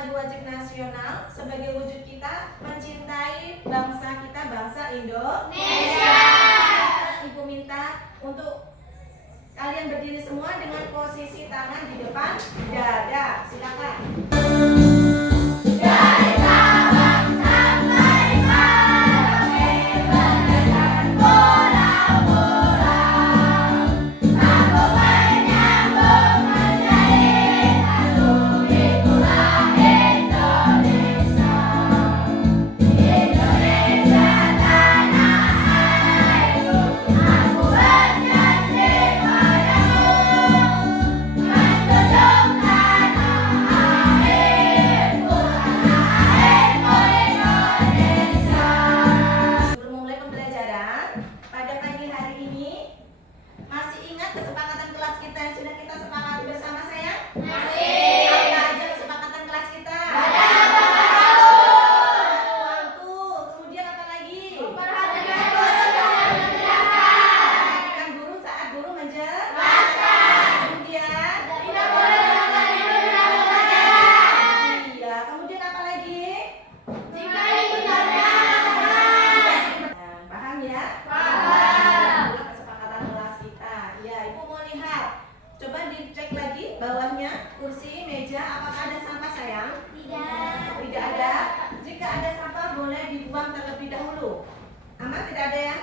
lagu wajib nasional sebagai wujud kita mencintai bangsa kita, bangsa Indonesia. Ibu minta untuk kalian berdiri semua dengan posisi tangan di depan dada. Silakan. Dari Sabang sampai Merauke bagaikan bola-bola, sambung menyambung menjadi satu. Itulah Indonesia. Indonesia tanah airku, aku berjanji padamu menjunjung tanah airku, Indonesia. Sebelum memulai pembelajaran pada pagi hari ini, masih ingat kesepakatan kelas kita yang sudah kita sepakati bersama saya? Masih. Apa aja kesepakatan kelas kita? Waktu. Kemudian apa lagi? Perhatikan guru saat guru menjelaskan. Kemudian tidak boleh melakukan itu dalam pelajaran. Iya. Kemudian apa lagi? Jika itu paham ya? Paham. Itulah kesepakatan kelas kita. Ya, Ibu mau lihat. Coba dicek lagi bawahnya, kursi, meja, apakah ada sampah sayang? Tidak ada. Jika ada sampah boleh dibuang terlebih dahulu. Aman, tidak ada ya?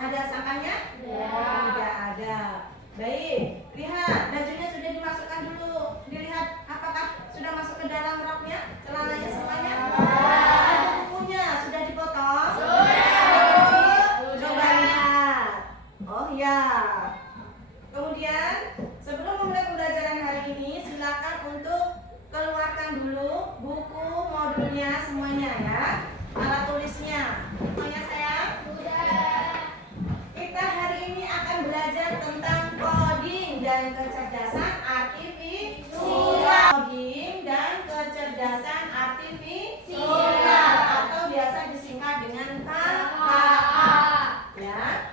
Ada sampahnya? Tidak ada. Baik, lihat bajunya sudah dimasukkan dulu. Dilihat apakah sudah masuk ke dalam roknya, celananya semuanya? Bukunya sudah dipotong? Sudah. Coba lihat. Oh ya. Kemudian sebelum memulai pembelajaran hari ini, silakan untuk keluarkan dulu buku modulnya semuanya ya, alat tulisnya. Semuanya sayang? Kita hari ini akan belajar tentang coding dan kecerdasan artifisial. Coding dan kecerdasan artifisial atau biasa disingkat dengan KKA. Ya.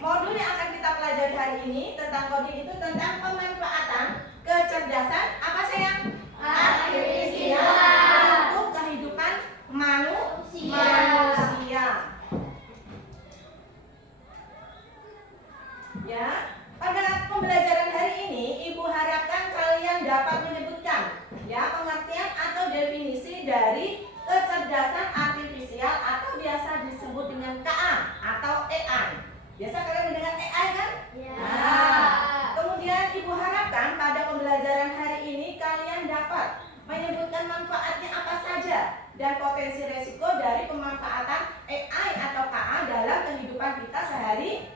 Modul yang akan kita pelajari hari ini tentang coding itu tentang pemanfaatan kecerdasan apa sayang? Artifisial untuk kehidupan manusia. Ya, pada pembelajaran hari ini Ibu harapkan kalian dapat menyebutkan ya pengertian atau definisi dari kecerdasan artifisial atau biasa disebut dengan KA atau AI. Biasa kalian mendengar AI kan? Nah, kemudian Ibu harapkan pada pembelajaran hari ini kalian dapat menyebutkan manfaatnya apa saja dan potensi resiko dari pemanfaatan AI atau KA dalam kehidupan kita sehari-hari.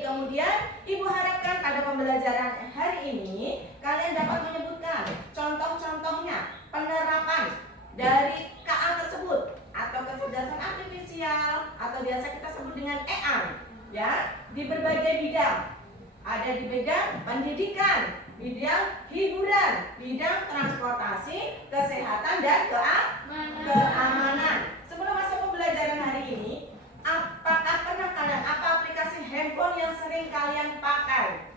Kemudian Ibu harapkan pada pembelajaran hari ini kalian dapat menyebutkan contoh-contohnya penerapan dari KA tersebut atau kecerdasan artifisial atau biasa kita sebut dengan AI ya, di berbagai bidang. Ada di bidang pendidikan, bidang hiburan, bidang transportasi, kesehatan dan keamanan. Sebelum masuk pembelajaran hari ini, apakah pernah kalian apa aplikasi handphone yang sering kalian pakai?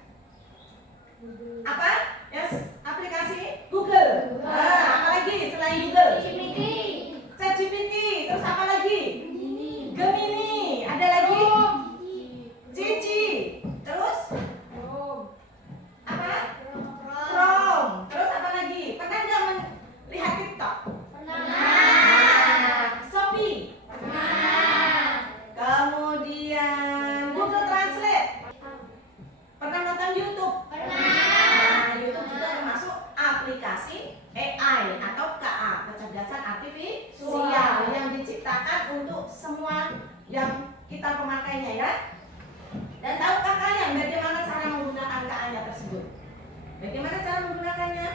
Apa? Yes, aplikasi Google. Apa lagi selain Google? ChatGPT. Terus apa lagi? Gemini. Ada lagi? Cici. Terus? Apa? Chrome. Terus apa lagi? Pernah nggak melihat TikTok? Shopee. Kemudian Google Translate. Pernah nonton YouTube? YouTube juga termasuk aplikasi AI atau KA, kecerdasan artifisial yang diciptakan untuk semua yang kita pemakainya ya. Dan tahukah kalian bagaimana cara menggunakan KA-nya tersebut? Bagaimana cara menggunakannya?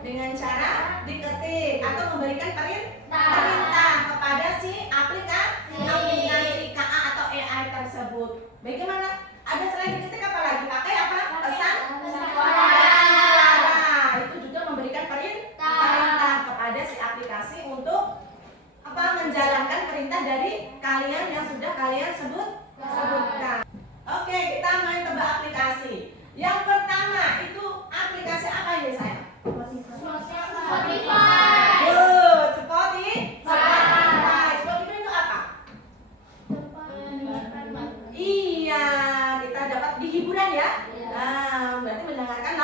Dengan cara diketik atau memberikan perintah kepada si aplikasi KA atau AI tersebut. Bagaimana? Ada selain diketik apa lagi? Pakai apa? Pesan suara. Itu juga memberikan perintah kepada si aplikasi untuk menjalankan perintah dari kalian yang sudah kalian sebutkan. Oke, kita main tebak aplikasi. Yang pertama itu aplikasi apa ini sayang? ya? Nah, berarti mendengarkan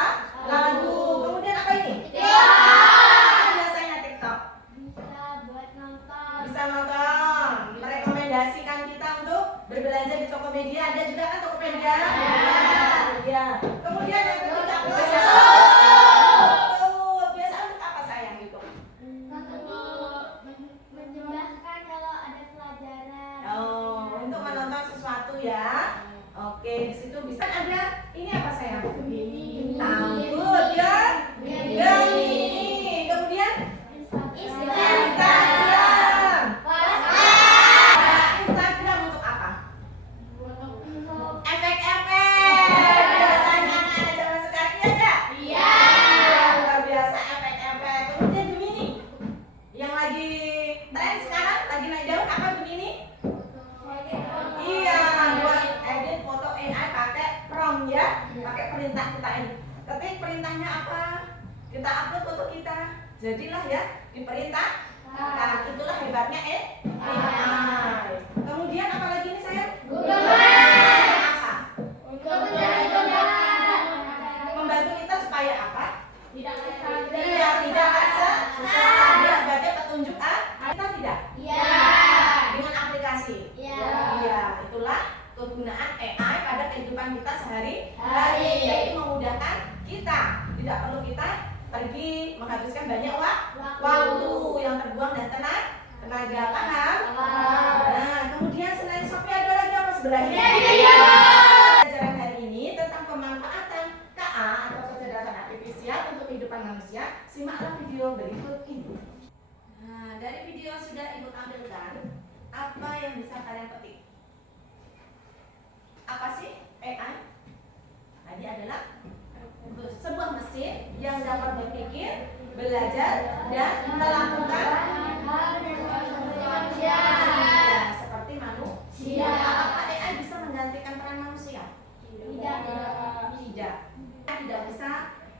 lagu. Kemudian apa ini? Biasanya TikTok. Bisa nonton. Merekomendasikan kita untuk berbelanja di Tokopedia. Ada juga kan Tokopedia? Ya. Kemudian yang ketiga apa? Biasa untuk apa sayang itu? Menjelaskan kalau ada pelajaran. Oh, untuk menonton sesuatu ya. Oke, di situ bisa ada ini apa sayang? Rambut ya. Gemini. Kemudian Instagram. Instagram untuk apa? Efek-efek. Biasanya anak-anak zaman sekarang iya enggak? Iya. Luar biasa efek-efek. Kemudian Gemini. Yang lagi tren sekarang, lagi naik daun apa Gemini? Iya, buat edit foto AI pakai prompt ya, pakai perintah kita ini. Ketik perintahnya apa? Kita upload foto kita. Jadilah ya diperintah. Nah, itulah hebatnya AI. Kemudian apa lagi nih sayang? Apa? Membantu kita supaya apa? Iya, tidak susah. Dia sebagai petunjuk kita tidak dengan aplikasi. Iya, itulah kegunaan AI pada kehidupan kita sehari-hari, yaitu memudahkan kita. Tidak perlu kita pergi menghabiskan banyak waktu yang terbuang dan tenaga. Paham? Nah, kemudian selain Shopee ada lagi apa sebenarnya? Pelajaran hari ini tentang pemanfaatan KA atau kecerdasan artifisial untuk kehidupan manusia. Simaklah video berikut ini. Nah, dari video sudah Ibu tampilkan, apa yang bisa kalian petik? Apa sih AI? Tadi adalah sebuah mesin yang dapat berpikir, belajar, dan melakukan ya, seperti manusia. Apakah AI bisa menggantikan peran manusia? Tidak. Tidak bisa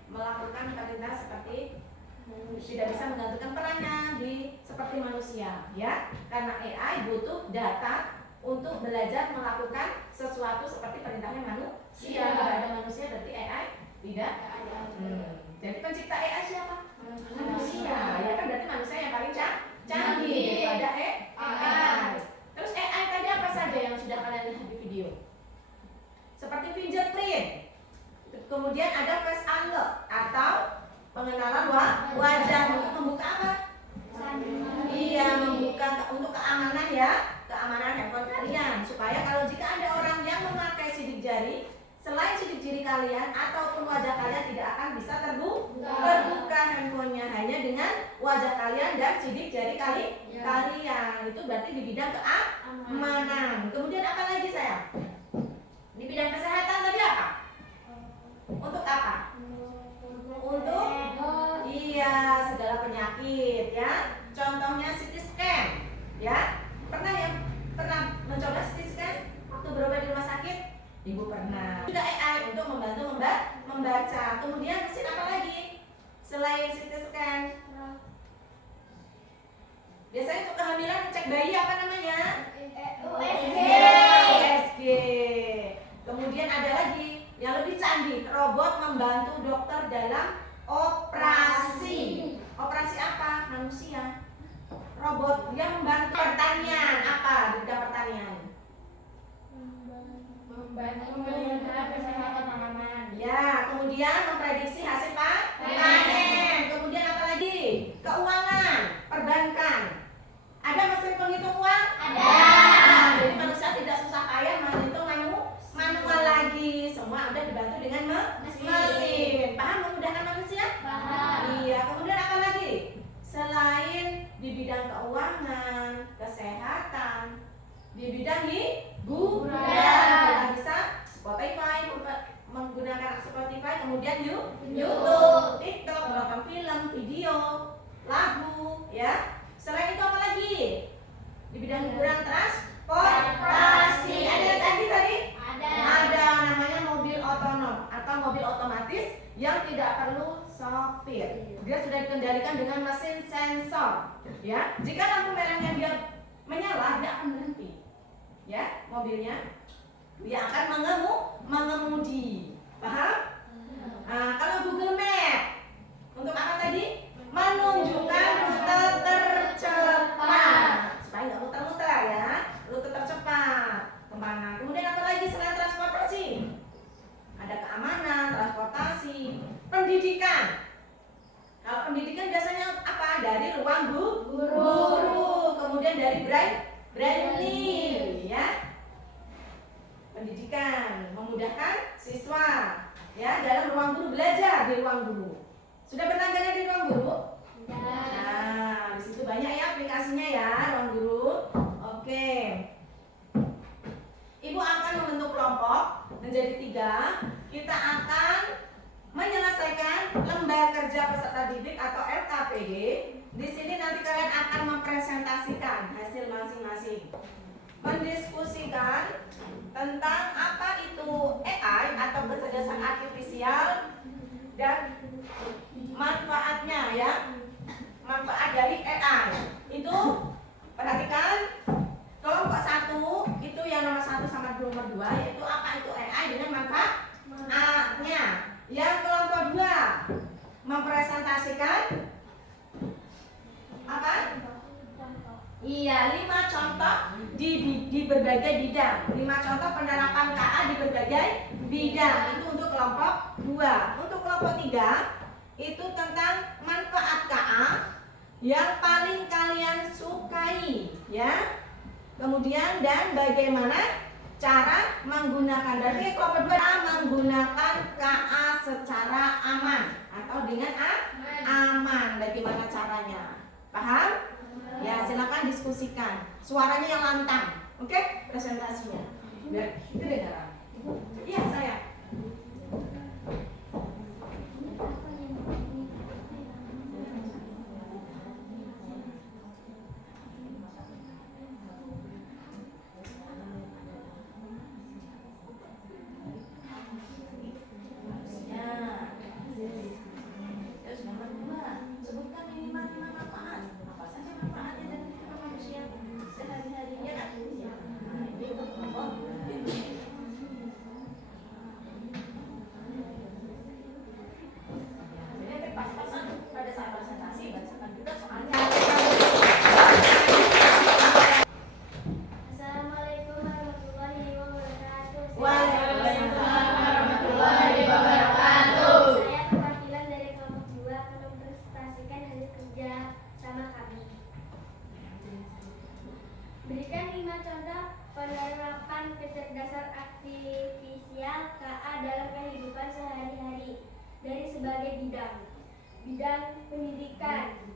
melakukan perintah seperti, tidak bisa menggantikan perannya seperti manusia, ya, karena AI butuh data untuk belajar melakukan sesuatu seperti perintahnya manusia. Kalau ada manusia berarti AI tidak ada. Jadi pencipta AI siapa? Manusia. Ya kan berarti manusia yang paling canggih daripada AI. Terus AI tadi apa saja yang sudah kalian lihat di video? Seperti fingerprint. Kemudian ada face unlock atau pengenalan wajah untuk membuka apa? Iya, membuka untuk keamanan ya, keamanan handphone kalian, supaya kalau jika ada orang yang memakai sidik jari selain sidik jari kalian ataupun wajah kalian, tidak akan bisa terbuka handphonenya hanya dengan wajah kalian dan sidik jari kalian. Itu berarti di bidang keamanan. Kemudian apa lagi sayang? Di bidang kesehatan tadi apa? Untuk apa? Untuk segala penyakit ya. Contohnya CT scan ya. Pernah mencoba CT scan waktu berobat di rumah sakit? Ibu pernah. Juga AI untuk membantu membaca. Kemudian mesin apa lagi selain CT scan? Biasanya untuk kehamilan cek bayi apa namanya? USG. Kemudian ada lagi yang lebih canggih, robot membantu dokter dalam operasi. Operasi apa? Manusia. Robot yang membantu pertanian apa? Di bidang pertanian. Membantu memelihara kesehatan tanaman. Ya, kemudian memprediksi hasil panen. Kemudian apa lagi? Keuangan, perbankan. Ada mesin penghitung uang? Ada. Nah, jadi manusia tidak susah payah menghitung manual lagi. Semua udah dibantu dengan mesin. Paham memudahkan manusia? Paham. Iya, kemudian apa lagi? Selain di bidang keuangan, kesehatan, di bidang hiburan, kita bisa Spotify, menggunakan Spotify, kemudian YouTube, TikTok, menonton film, video, lagu, ya. Selain itu apa lagi? Di bidang hiburan, transportasi. Ada yang canggih tadi? Ada namanya mobil otonom atau mobil otomatis yang tidak perlu sopir. Dia sudah dikendalikan dengan mesin sensor. Ya, jika lampu merahnya dia menyala, dia akan berhenti. Ya, mobilnya dia akan mengemudi. Paham? Nah, kalau Google Map untuk apa tadi? Menunjukkan rute tercepat supaya nggak muter-muter ya. Rute tercepat kemana? Kemudian apa lagi selain transportasi? Ada keamanan, transportasi, pendidikan. Kalau pendidikan biasanya apa? Dari ruang guru. Kemudian dari braille, ya. Pendidikan memudahkan siswa ya dalam ruang guru, belajar di ruang guru. Sudah berlangganan di ruang guru? Nah, di situ banyak ya aplikasinya ya ruang guru. Oke. Ibu akan membentuk kelompok menjadi 3. Kita akan menyelesaikan lembar kerja peserta didik atau LKPD. Di sini nanti kalian akan mempresentasikan hasil masing-masing. Mendiskusikan tentang apa itu AI atau kecerdasan artifisial dan manfaatnya ya. Manfaat dari AI. Itu perhatikan kelompok 1 itu yang nomor 1 sama nomor 2 yaitu apa itu AI dengan manfaatnya. Yang kelompok 2 mempresentasikan apa? Iya, 5 contoh di berbagai bidang. 5 contoh penerapan KA di berbagai bidang. Itu untuk kelompok 2. Untuk kelompok 3 itu tentang manfaat KA yang paling kalian sukai, ya. Kemudian dan bagaimana cara menggunakan. Dari kelompok 2 menggunakan KA secara aman atau dengan aman. Bagaimana caranya? Paham? Ya, silakan diskusikan. Suaranya yang lantang. Oke? Presentasinya. Biar kedengaran. Iya, saya. Berikan 5 contoh penerapan kecerdasan artifisial KA dalam kehidupan sehari-hari dari sebagai bidang. Bidang pendidikan.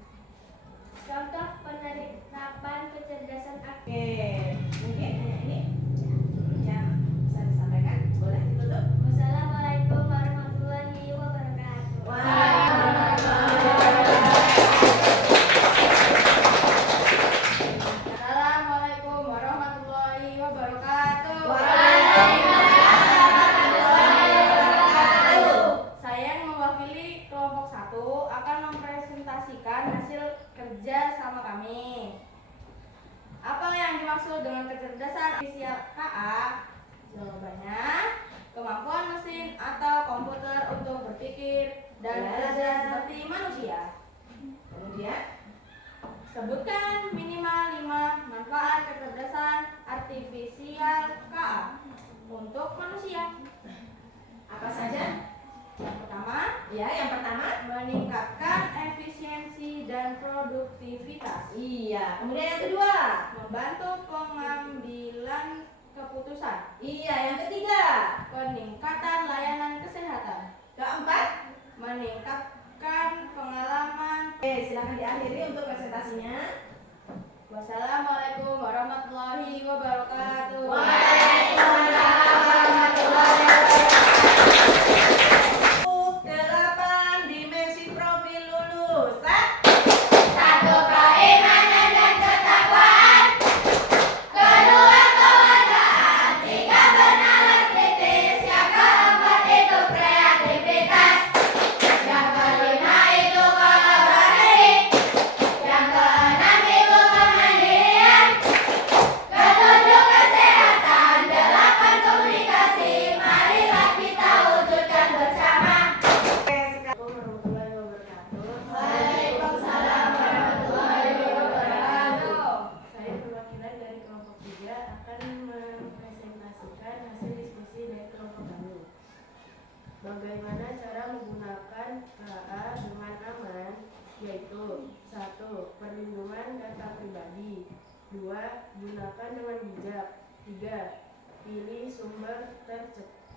Contoh penerapan kecerdasan Oke, mungkin ini yang bisa disampaikan. Boleh ditutup? Wassalamualaikum warahmatullahi wabarakatuh. Assalamualaikum warahmatullahi wabarakatuh. Saya yang mewakili kelompok 1 akan mempresentasikan hasil kerja sama kami. Apa yang dimaksud dengan kecerdasan artifisial KA? Jawabannya, kemampuan mesin atau komputer untuk berpikir dan belajar seperti manusia. Kemudian Sebutkan minimal 5 manfaat kecerdasan artifisial KA untuk manusia. apa saja? Yang pertama, Yang pertama. meningkatkan efisiensi dan produktivitas. Iya. Kemudian yang kedua. Membantu pengambilan keputusan. Iya. Yang ketiga. Peningkatan layanan kesehatan. Keempat. Meningkatkan pengalaman. Oke, silakan diakhiri untuk presentasinya. Wassalamualaikum warahmatullahi wabarakatuh. Waalaikumsalam warahmatullahi wabarakatuh. 8 dimensi profil lulusan. 1. Keimanan dan ketakwaan. 2. kewaspadaan. 3. bernalar kritis. Yang keempat itu kreativitas. Yang kelima itu kolaborasi. Yang keenam itu kemandirian. 7. kesehatan. Pilih sumber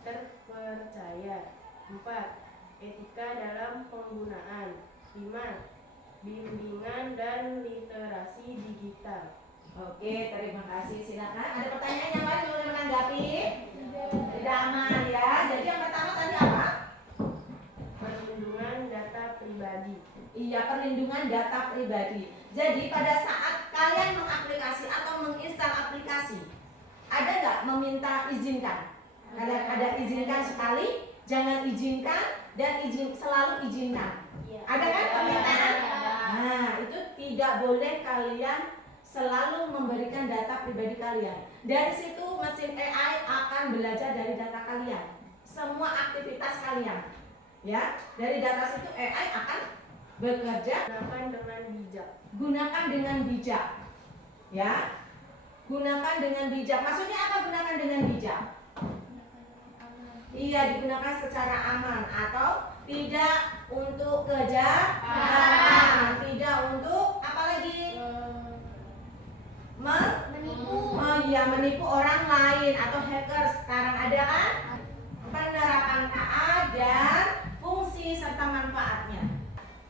terpercaya. 4. Etika dalam penggunaan. 5. Bimbingan dan literasi digital. Oke, terima kasih. Silakan. Ada pertanyaan yang lain boleh menanggapi? Tidak aman ya. Jadi yang pertama tadi apa? Perlindungan data pribadi. Iya, perlindungan data pribadi. Jadi pada saat kalian mengaplikasi atau menginstal aplikasi, ada nggak meminta izinkan? Kalian ada izinkan sekali, jangan izinkan, dan selalu izinkan. Ada kan permintaan? Nah, itu tidak boleh kalian selalu memberikan data pribadi kalian. Dari situ mesin AI akan belajar dari data kalian, semua aktivitas kalian. Ya, dari data situ AI akan bekerja. Gunakan dengan bijak. Gunakan dengan bijak. Ya. Gunakan dengan bijak. Maksudnya apa gunakan dengan bijak? Iya, digunakan secara aman atau tidak untuk kejahatan, tidak untuk apa lagi? Menipu. Oh iya, menipu orang lain atau hacker. Sekarang ada kan? Penerapan KA dan fungsi serta manfaatnya.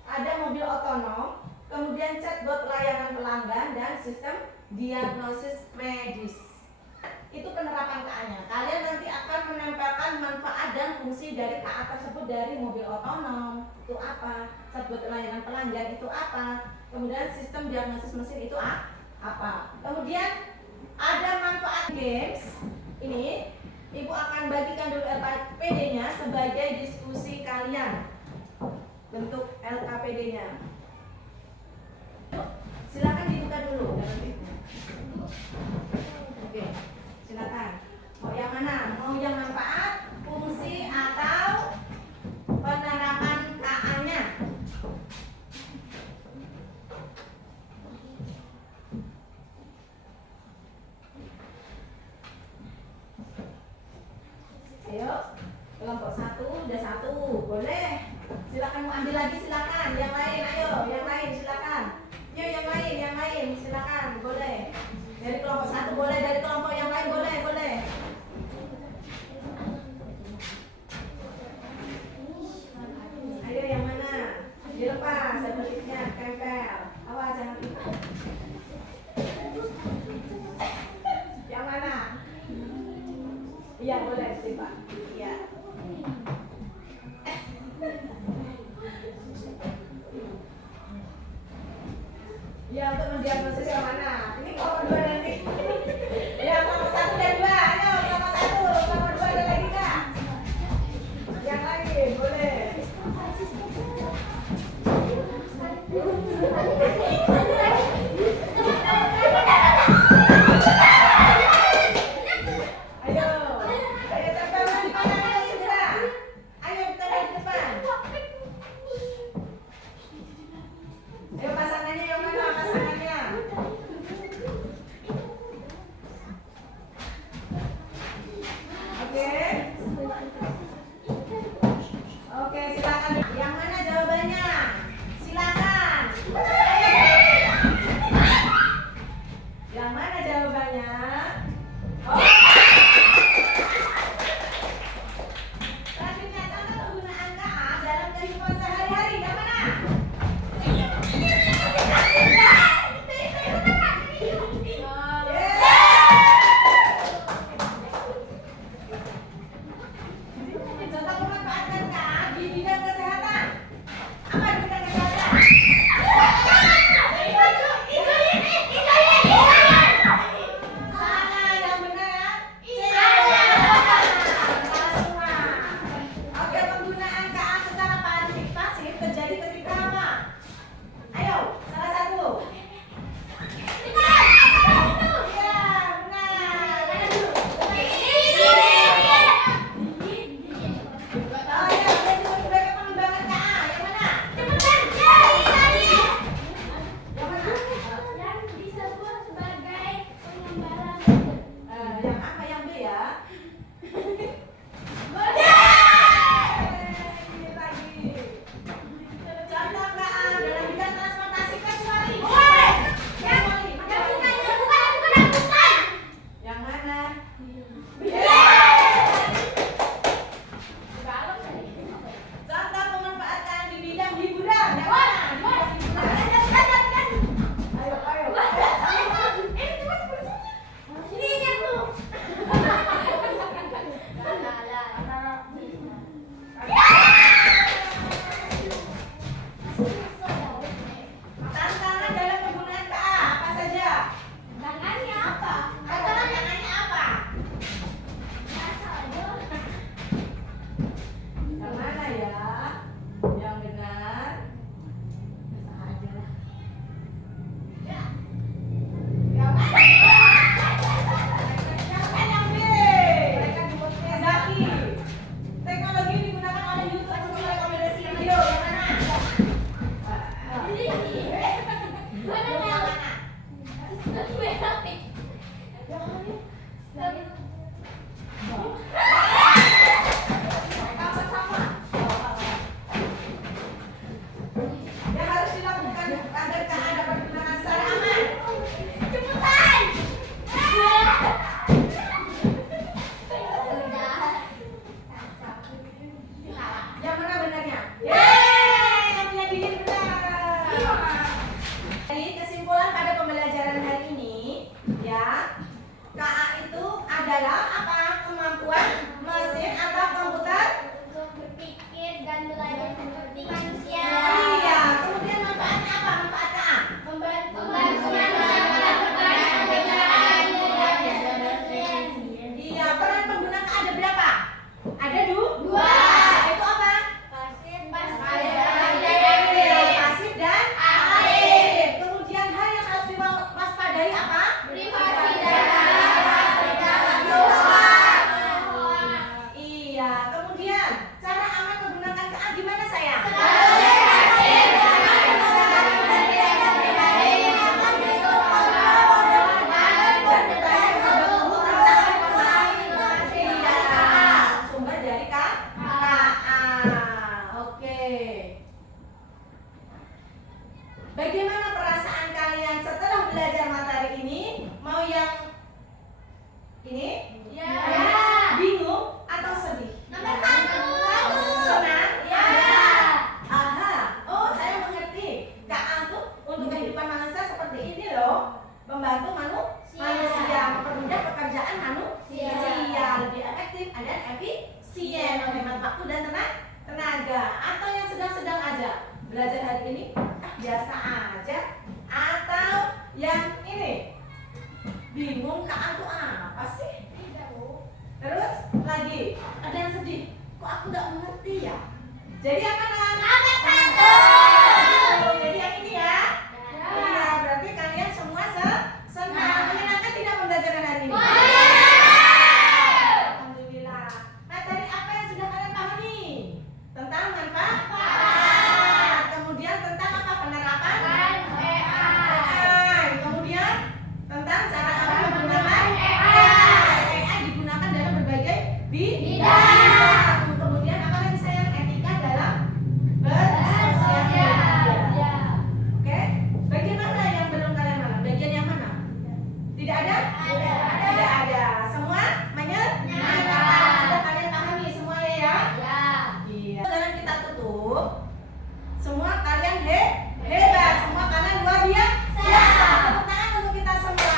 Ada mobil otonom, kemudian chatbot layanan pelanggan dan sistem diagnosis medis. Itu penerapan KA-nya. Kalian nanti akan menempelkan manfaat dan fungsi dari KA tersebut dari mobil otonom. Itu apa? Chatbot layanan pelanggan itu apa? Kemudian sistem diagnosis mesin itu apa? Kemudian ada manfaat games. Ini Ibu akan bagikan dulu LKPD-nya sebagai diskusi kalian. Bentuk LKPD-nya. Silakan dibuka dulu. Oke, silakan. Mau yang mana? Mau yang manfaat, fungsi, atau penerapan KA-nya? Ayo, kelompok 1 udah 1, boleh. Silakan mau ambil lagi silakan. Yang lain, ayo, yang lain silakan. Yuk yang lain silakan, boleh. Dari kelompok 1 boleh, dari kelompok yang lain boleh. Ayo yang mana? Dilepas, sebaliknya tempel. Awas jangan ikut. Yang mana? Iya boleh sih Pak. Iya. Ya untuk mendiagnosis yang mana? Ini kelompok 2 nanti. Ya kelompok 1 dan 2. Ayo kelompok 1, kelompok 2 ada lagi kak? Yang lain boleh. Ayo tempelkan di mana? Ayo segera. Ayo ditempel di depan. Ayo pasangannya yang mana? Pasangannya. dan efisien, menghemat waktu dan tenaga. Atau yang sedang-sedang aja belajar hari ini biasa aja, atau yang ini bingung KA itu apa sih? Terus lagi ada yang sedih, kok aku nggak mengerti ya? Jadi apa Nomor 1. Jadi yang ini ya. Iya, berarti kalian semua senang. Menyenangkan tidak pembelajaran hari ini? Alhamdulillah. Materi apa yang sudah kalian pahami? Tentang manfaat. Kemudian tentang apa? Penerapan AI. Kemudian tentang cara apa menggunakan AI. AI digunakan dalam berbagai bidang. Kemudian apa lagi sayang? Etika dalam bersosial media. Oke, bagian mana yang belum kalian paham? Bagian yang mana? Tidak ada? Tidak ada. Semua menyenangkan. Sudah kalian pahami semuanya ya? Iya. Jangan kita tutup. Semua kalian hebat. Semua kalian luar biasa. Tepuk tangan untuk kita semua.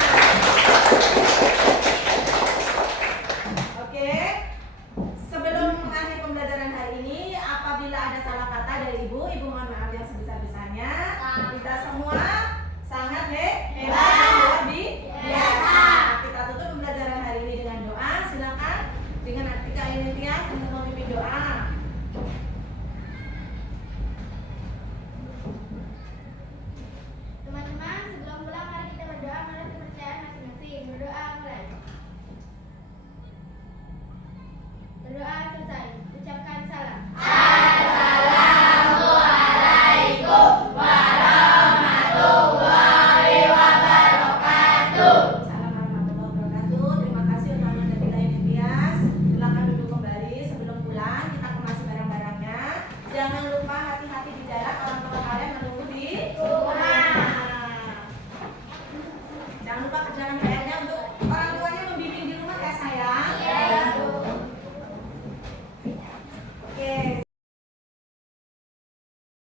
Oke. Sebelum mengakhiri pembelajaran hari ini, apabila ada salah kata dari ibu mohon maaf yang sebesar-besarnya. Kita semua sangat hebat dan luar biasa. Kita tutup pembelajaran hari ini dengan doa. Silakan dengan Atika Initias untuk memimpin doa. Teman-teman, sebelum pulang mari kita berdoa menurut kepercayaan masing-masing. Berdoa mulai. Berdoa selesai. Ucapkan salam. Assalamualaikum warahmatullahi wabarakatuh. Salam warahmatullahi wabarakatuh. Terima kasih untuk Anda Atika Initias. Silakan duduk kembali sebelum pulang. Kita kemasi barang-barangnya. Jangan